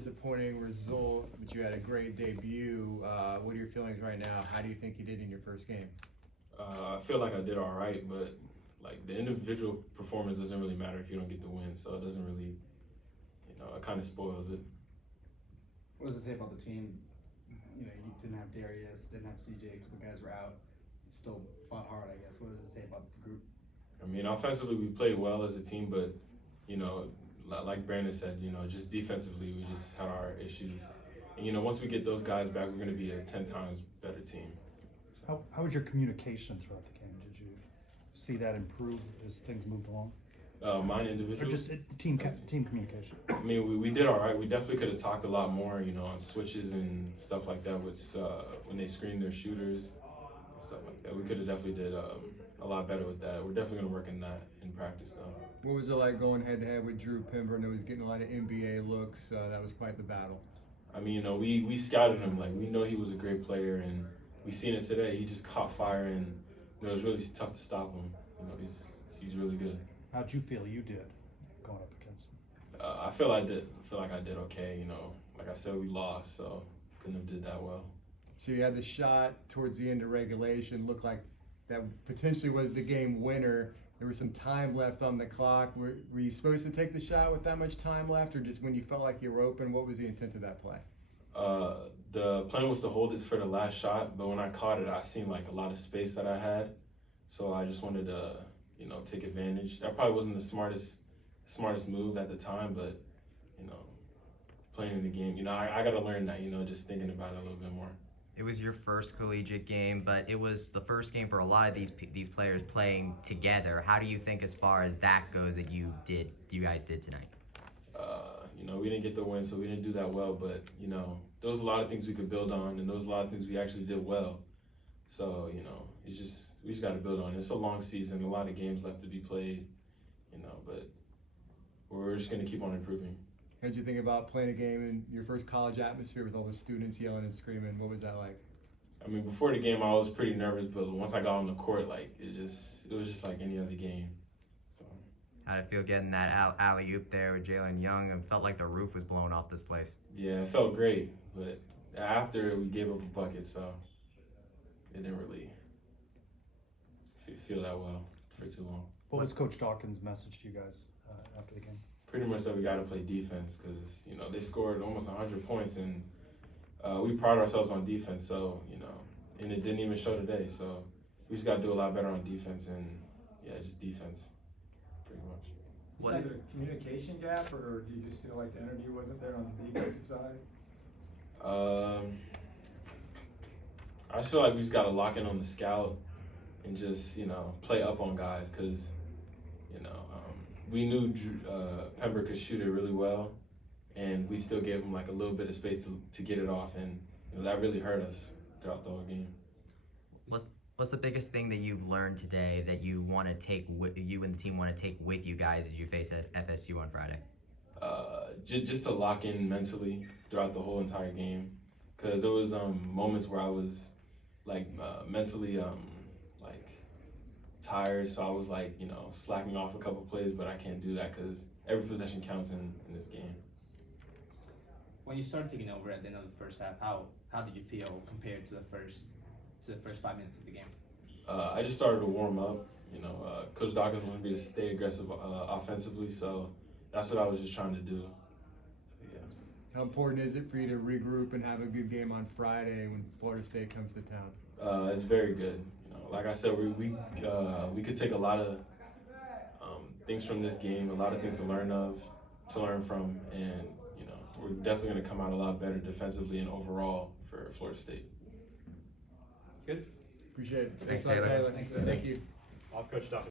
Disappointing result, but you had a great debut. What are your feelings right now? How do you think you did in your first game? I feel like I did all right, but like the individual performance doesn't really matter if you don't get the win, so it doesn't really, it kind of spoils it. What does it say about the team? You know, you didn't have Darius, didn't have CJ, a couple guys were out. You still fought hard, I guess. What does it say about the group? I mean, offensively we played well as a team, but like Brandon said, just defensively we just had our issues. And once we get those guys back, we're going to be a 10 times better team. So. How was your communication throughout the game? Did you see that improve as things moved along? Mine individually? Or just team communication? I mean, we did all right. We definitely could have talked a lot more, on switches and stuff like that, which when they screened their shooters and stuff like that. We could have definitely did a lot better with that. We're definitely going to work in that in practice, though. What was it like going head-to-head with Drew Pemberton, who was getting a lot of NBA looks? That was quite the battle. I mean, we scouted him. Like, we know he was a great player, and we seen it today. He just caught fire, and it was really tough to stop him. He's really good. How'd you feel you did going up against him? I feel like I did okay. Like I said, we lost, so couldn't have did that well. So you had the shot towards the end of regulation. Looked like that potentially was the game winner. There was some time left on the clock. Were you supposed to take the shot with that much time left, or just when you felt like you were open? What was the intent of that play? The plan was to hold it for the last shot, but when I caught it, I seen like a lot of space that I had, so I just wanted to, take advantage. That probably wasn't the smartest move at the time, but playing in the game, I got to learn that, just thinking about it a little bit more. It was your first collegiate game, but it was the first game for a lot of these players playing together. How do you think, as far as that goes, that you guys did tonight? We didn't get the win, so we didn't do that well. But there was a lot of things we could build on, and there was a lot of things we actually did well. So we just got to build on it. It's a long season, a lot of games left to be played. But we're just gonna keep on improving. How did you think about playing a game in your first college atmosphere with all the students yelling and screaming? What was that like? I mean, before the game, I was pretty nervous, but once I got on the court, it was just like any other game. So. How did it feel getting that alley-oop there with Jalen Young? It felt like the roof was blown off this place. Yeah, it felt great, but after we gave up a bucket, so it didn't really feel that well for too long. What was Coach Dawkins' message to you guys after the game? Pretty much that we got to play defense because, they scored almost 100 points and we pride ourselves on defense. So, and it didn't even show today. So we just got to do a lot better on defense and, just defense pretty much. Was it a communication gap, or do you just feel like the energy wasn't there on the defensive side? I just feel like we just got to lock in on the scout and just, play up on guys because, we knew Pember could shoot it really well, and we still gave him like a little bit of space to get it off, and that really hurt us throughout the whole game. What's the biggest thing that you've learned today that you want to take you and the team want to take with you guys as you face at FSU on Friday? Just to lock in mentally throughout the whole entire game, because there was moments where I was like mentally tired, so I was slacking off a couple plays, but I can't do that because every possession counts in this game. When you started taking over at the end of the first half, how did you feel compared to the first 5 minutes of the game? I just started to warm up. Coach Dawkins wanted me to stay aggressive offensively, so that's what I was just trying to do. So, yeah. How important is it for you to regroup and have a good game on Friday when Florida State comes to town? It's very good. Like I said, we could take a lot of things from this game, a lot of things to learn from, and we're definitely going to come out a lot better defensively and overall for Florida State. Good. Appreciate it. Thanks, Taylor. Thank you. Off Coach Dawkins.